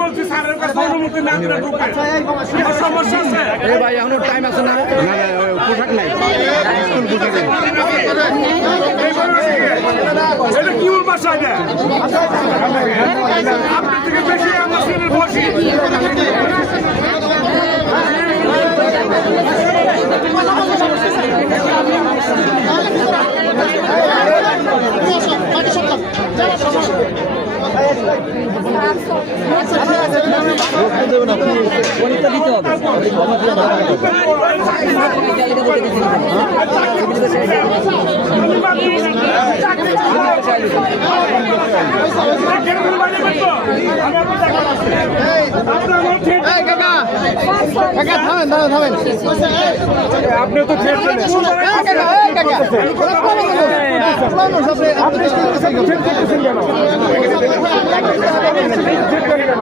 বলছি স্যারের কাছে অনুমতি না দিলে সমস্যা আছে ভাই এখনো টাইম আছে না পোশাক নাই এটা কি ওর বাসা এটা আপনার থেকে বেশি আমার সিনের বসি দিতে হবে আপনি তো আপনি